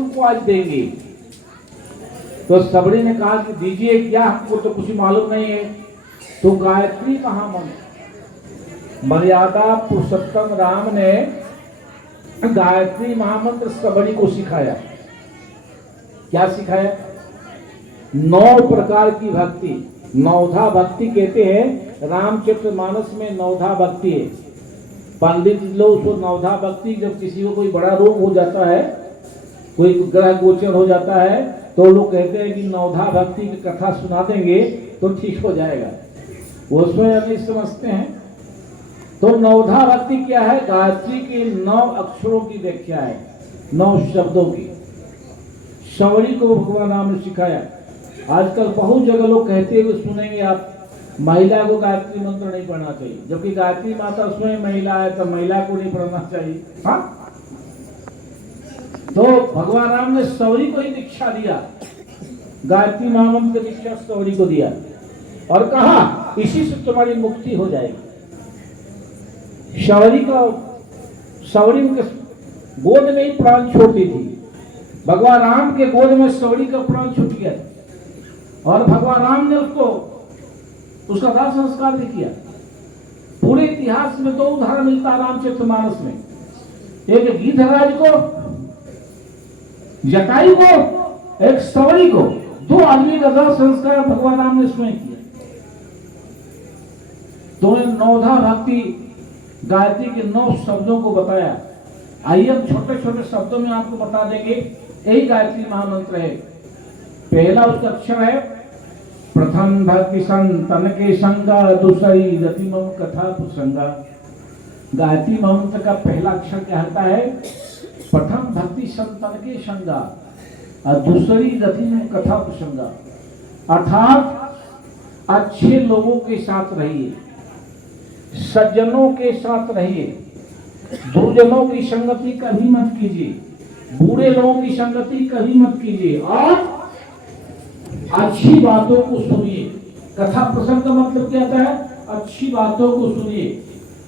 तुमको आज देंगे। तो सबरी ने कहा कि दीजिए क्या, हमको तो कुछ मालूम नहीं है। तो गायत्री महामंत्र, मर्यादा पुरुषोत्तम राम ने गायत्री महामंत्र सबरी को सिखाया। क्या सिखाया? 9 प्रकार की भक्ति, नवधा भक्ति कहते हैं। रामचरितमानस में नवधा भक्ति है। पंडित लोग उसको नवधा भक्ति, जब किसी को कोई बड़ा रोग हो जाता है, कोई ग्रह गोचर हो जाता है, तो लोग कहते हैं कि नवधा भक्ति की कथा सुना देंगे तो ठीक हो जाएगा। वो स्वयं नहीं समझते हैं। तो नवधा भक्ति क्या है? गायत्री के 9 अक्षरों की व्याख्या है, 9 शब्दों की। सबरी को भगवान राम ने सिखाया। आजकल बहुत जगह लोग कहते हुए सुनेंगे आप, महिला को गायत्री मंत्र नहीं पढ़ना चाहिए, जबकि गायत्री माता स्वयं महिला है, तो महिला को नहीं पढ़ना चाहिए। हाँ, तो भगवान राम ने सबरी को ही दीक्षा दिया, गायत्री महामंत्र की दीक्षा सबरी को दिया और कहा इसी से तुम्हारी मुक्ति हो जाएगी। सबरी के गोद में ही प्राण छोड़ती थी। भगवान राम के गोद में सबरी का प्राण छूट गया और भगवान राम ने उसका दाह संस्कार भी किया। पूरे इतिहास में 2 उदाहरण मिलता है रामचरितमानस में, एक गिद्धराज को, जटायु को, एक सबरी को। 2 आदमी का दाह संस्कार भगवान राम ने स्वयं किया। तो नवधा भक्ति गायत्री के 9 शब्दों को बताया। आइए हम छोटे छोटे शब्दों में आपको बता देंगे। यही गायत्री महामंत्र है। पहला उसका अक्षर है प्रथम भक्ति संतन के संगा, दूसरी रति मम कथा प्रसंगा। गायत्री महामंत्र का पहला अक्षर क्या होता है? प्रथम भक्ति संतन के संगा और दूसरी रति मम कथा प्रसंगा। अर्थात अच्छे लोगों के साथ रहिए, सज्जनों के साथ रहिए, दुर्जनों की संगति कभी मत कीजिए, बुरे लोगों की संगति कभी मत कीजिए और अच्छी बातों को सुनिए। कथा प्रसंग का मतलब क्या होता है? अच्छी बातों को सुनिए।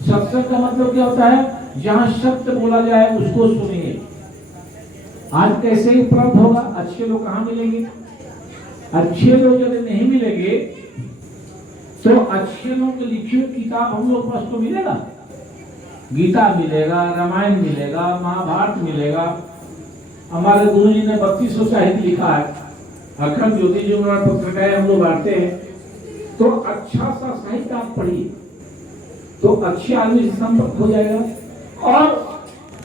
सत्संग का मतलब क्या होता है? जहां सत्य बोला जाए उसको सुनिए। आज कैसे उपलब्ध होगा? अच्छे लोग कहाँ मिलेंगे? अच्छे लोग यदि नहीं मिलेंगे तो अच्छे लोगों की लिखी हुई किताब हम लोग पास तो मिलेगा। गीता मिलेगा, रामायण मिलेगा, महाभारत मिलेगा। हमारे गुरु जी ने 3200 साहित्य लिखा है। अखंड ज्योति जी पत्रिकाएं हम लोग बांटते हैं। तो अच्छा सा साहित्य आप पढ़िए तो अच्छे आदमी से संपर्क हो जाएगा। और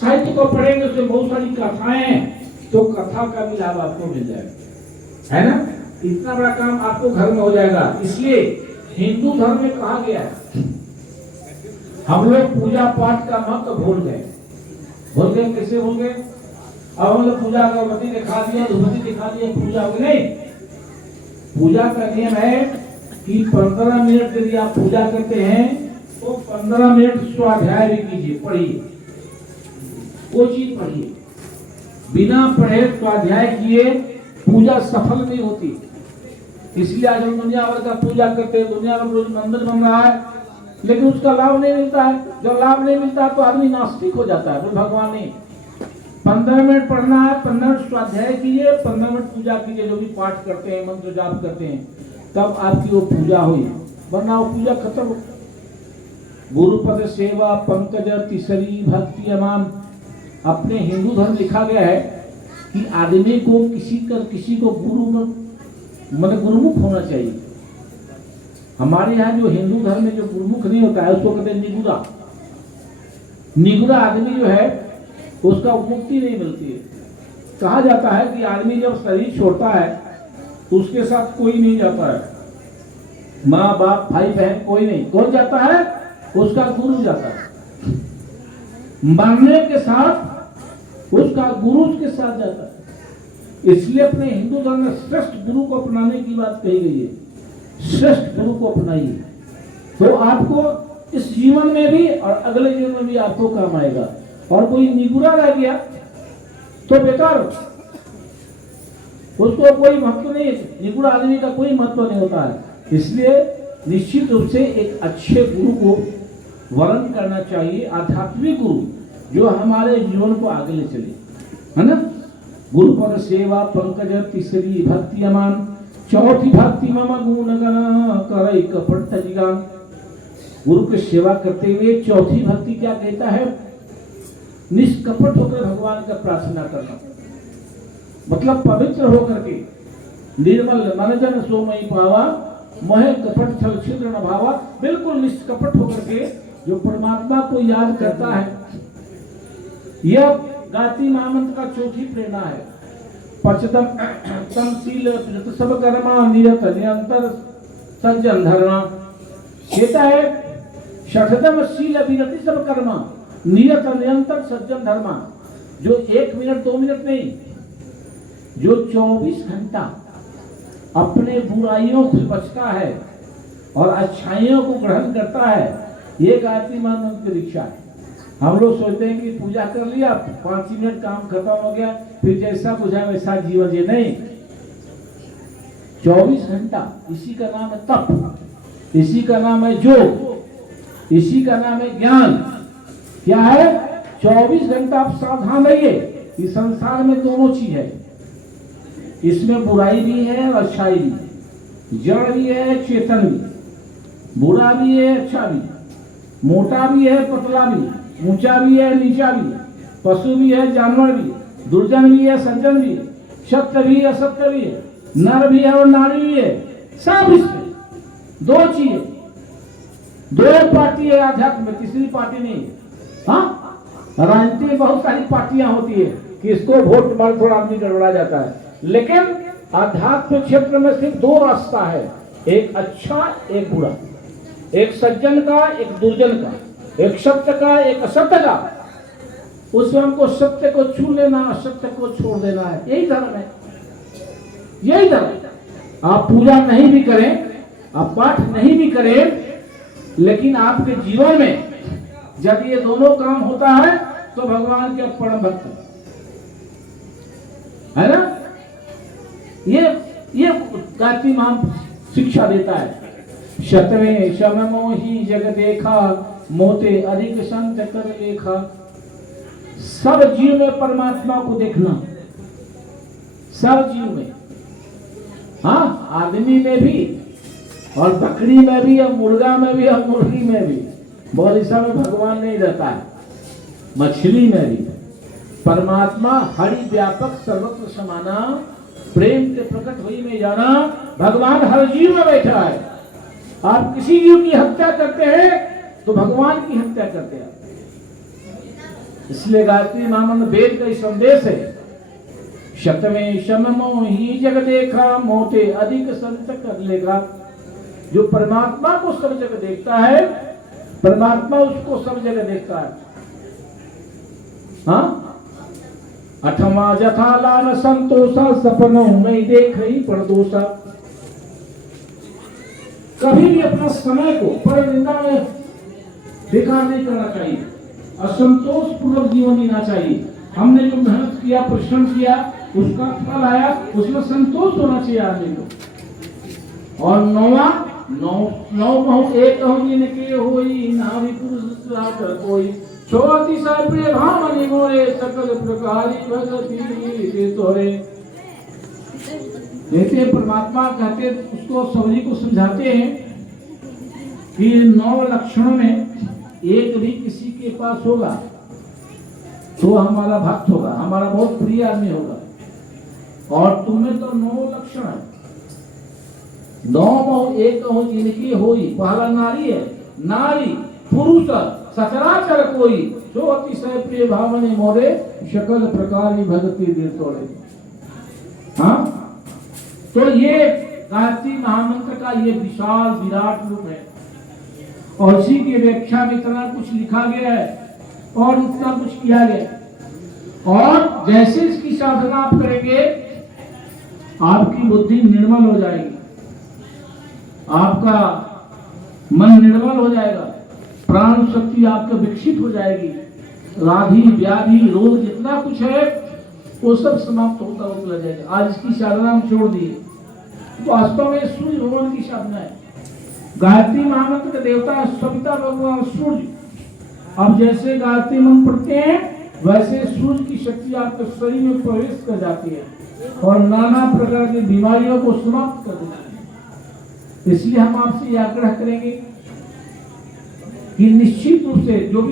साहित्य को पढ़ेंगे उसमें बहुत सारी कथाएं, तो कथा का भी लाभ आपको मिल जाएगा, है ना? इतना बड़ा काम आपको घर में हो जाएगा। इसलिए हिंदू धर्म में कहा गया है, हम लोग पूजा पाठ का महत्व भूल गए। कैसे भूल गए? अब हम लोग पूजा का अगरबत्ती दिखा दिया, धूपबत्ती दिखा दिया, पूजा हो गई। नहीं, पूजा का नियम है कि 15 मिनट यदि आप पूजा करते हैं तो 15 मिनट स्वाध्याय भी कीजिए, पढ़िए, वो चीज पढ़िए। बिना पढ़े स्वाध्याय किए पूजा सफल नहीं होती। इसलिए आज हम दुनिया भर का पूजा करते हैं, दुनिया भर रोज मंदिर बन रहा है, लेकिन उसका लाभ नहीं मिलता है। जब लाभ नहीं मिलता तो आदमी नास्तिक हो जाता है। तो भगवान ने 15 मिनट पढ़ना है, 15 मिनट स्वाध्याय कीजिए, 15 मिनट पूजा कीजिए। जो भी पाठ करते हैं, मंत्र जाप करते हैं, तब आपकी वो पूजा हुई, वरना वो पूजा खत्म हो। गुरुपद सेवा पंकज तीसरी भक्ति अमान। अपने हिंदू धर्म लिखा गया है कि आदमी को किसी को गुरुमुख होना चाहिए। हमारे यहाँ जो हिंदू धर्म में जो गुरुमुख नहीं होता है उसको कहते हैं निगुरा। निगुरा आदमी जो है उसका मुक्ति नहीं मिलती है। कहा जाता है कि आदमी जब शरीर छोड़ता है उसके साथ कोई नहीं जाता है, माँ बाप भाई बहन कोई नहीं। कौन जाता है? उसका गुरु जाता है। मरने के साथ उसका गुरु उसके साथ जाता है। इसलिए अपने हिंदू धर्म में श्रेष्ठ गुरु को अपनाने की बात कही गई है। श्रेष्ठ गुरु को अपनाइए तो आपको इस जीवन में भी और अगले जीवन में भी आपको काम आएगा। और कोई निगुरा रह गया तो बेकार, उसको कोई महत्व नहीं। निगुरा आदमी का कोई महत्व नहीं होता है। इसलिए निश्चित रूप से एक अच्छे गुरु को वर्ण करना चाहिए, आध्यात्मिक गुरु जो हमारे जीवन को आगे ले चले, है ना? गुरुपद सेवा पंकज तीसरी भक्ति अमान, चौथी भक्ति मम गुण गण करई कपट तजिगान। गुरु की सेवा करते हुए चौथी भक्ति क्या कहता है? निष्कपट होकर भगवान का प्रार्थना करना, मतलब पवित्र होकर के, निर्मल मनजन सोमई पावा, मोह कपट छल छिद्र न भावा, बिल्कुल निष्कपट होकर के जो परमात्मा को याद करता है। यह गायत्री महामंत्र का चौथी प्रेरणा है। पचतम तमशील सब कर्मा नियत निरंतर सज्जन धर्मा, कहता है षठतम शील विरति सब कर्मा नियत निरंतर सज्जन धर्मा। जो 1 मिनट 2 मिनट नहीं, जो 24 घंटा अपने बुराइयों से बचता है और अच्छाइयों को ग्रहण करता है, ये गायत्री महामंत्र की दीक्षा है। हम लोग सोचते हैं कि पूजा कर लिया, 5 मिनट काम खत्म हो गया, फिर जैसा बुझा वैसा जीवन जी, नहीं। 24 घंटा, इसी का नाम है तप, इसी का नाम है योग, इसी का नाम है ज्ञान। क्या है? 24 घंटा आप सावधान रहिए। इस संसार में दोनों चीज है, इसमें बुराई भी है और अच्छाई भी, जड़ भी है चेतन भी, बुरा भी है अच्छा भी, मोटा भी है पतला भी, ऊंचा भी है नीचा भी, पशु भी है जानवर भी, दुर्जन भी है सज्जन भी है, सत्य भी है असत्य भी है, नर भी है और नारी भी है। सब इसमें दो चीजें, 2 पार्टी है अध्यात्म में, तीसरी पार्टी नहीं। हाँ, राजनीति में बहुत सारी पार्टियां होती है कि इसको वोट मार थोड़ा आदमी गड़बड़ा जाता है, लेकिन आध्यात्म क्षेत्र में सिर्फ 2 रास्ता है, एक अच्छा एक बुरा, एक सज्जन का एक दुर्जन का, एक सत्य का एक असत्य का। उसमें हमको सत्य को छू लेना, असत्य को छोड़ देना है, यही धर्म है, यही धर्म। आप पूजा नहीं भी करें, आप पाठ नहीं भी करें, लेकिन आपके जीवन में जब ये दोनों काम होता है तो भगवान के परम भक्त है ना। ये गायत्री महामंत्र शिक्षा देता है। शतवे शममो ही जग देखा, मोते अधिक संत कर लेखा। सब जीव में परमात्मा को देखना, सब जीव में, हाँ, आदमी में भी और बकरी में भी और मुर्गा में भी और मुर्गी में भी। बौलिसा में भगवान नहीं रहता है, मछली में भी परमात्मा हरि व्यापक सर्वत्र समाना, प्रेम के प्रकट हुई में जाना। भगवान हर जीव में बैठा है। आप किसी जीव की हत्या करते हैं तो भगवान की हत्या करते हैं। इसलिए गायत्री महामंत्र वेद का संदेश है। शतमें शममो ही जग देखा, मोटे अधिक संत कर लेगा। जो परमात्मा को सब जगह देखता है, परमात्मा उसको सब जगह देखता है। हाँ, अठमा जथाला न संतोषा, सपनों में देख रही परदोषा। कभी भी अपना समय को परनिंदा में बेकार नहीं करना चाहिए, असंतोष पूर्वक जीवन जीना चाहिए। हमने जो मेहनत किया, परिश्रम किया, उसका फल आया, उसमें संतोष होना चाहिए आदमी को। और नौ एक जिनके होई, नारी पुरुष लाकर कोई। छोटी सा प्रिय भावनी मोरे, सकल प्रकारी भगति के तोरे। कहते परमात्मा कहते, उसको सभी को समझाते हैं कि 9 लक्षणों में एक भी किसी के पास होगा तो हमारा भक्त होगा, हमारा बहुत प्रिय आदमी होगा। और तुम्हें तो 9 लक्षण है, 9 एक हो जिनकी होई। पहला नारी है, नारी पुरुष सचराचर कोई। जो अतिशय प्रिय भावनी मोरे, सकल प्रकार भक्ति दिल तोड़े। हाँ, तो ये गायत्री महामंत्र का ये विशाल विराट रूप है। और इसी की व्याख्या में इतना कुछ लिखा गया है और इतना कुछ किया गया। और जैसे इसकी साधना आप करेंगे, आपकी बुद्धि निर्मल हो जाएगी, आपका मन निर्मल हो जाएगा, प्राण शक्ति आपका विकसित हो जाएगी, राधि व्याधि रोग जितना कुछ है वो सब समाप्त होता हो चला जाएगा। आज इसकी साधना हम छोड़ दिए। वास्तव में सूर्य भगवान की साधना है। गायत्री महामंत्र के देवता सविता भगवान सूर्य। अब जैसे गायत्री मंत्र पढ़ते हैं वैसे सूर्य की शक्ति आपके शरीर में प्रवेश कर जाती है और नाना प्रकार की बीमारियों को समाप्त कर देती है। इसलिए हम आपसे यह आग्रह करेंगे कि निश्चित रूप से जो भी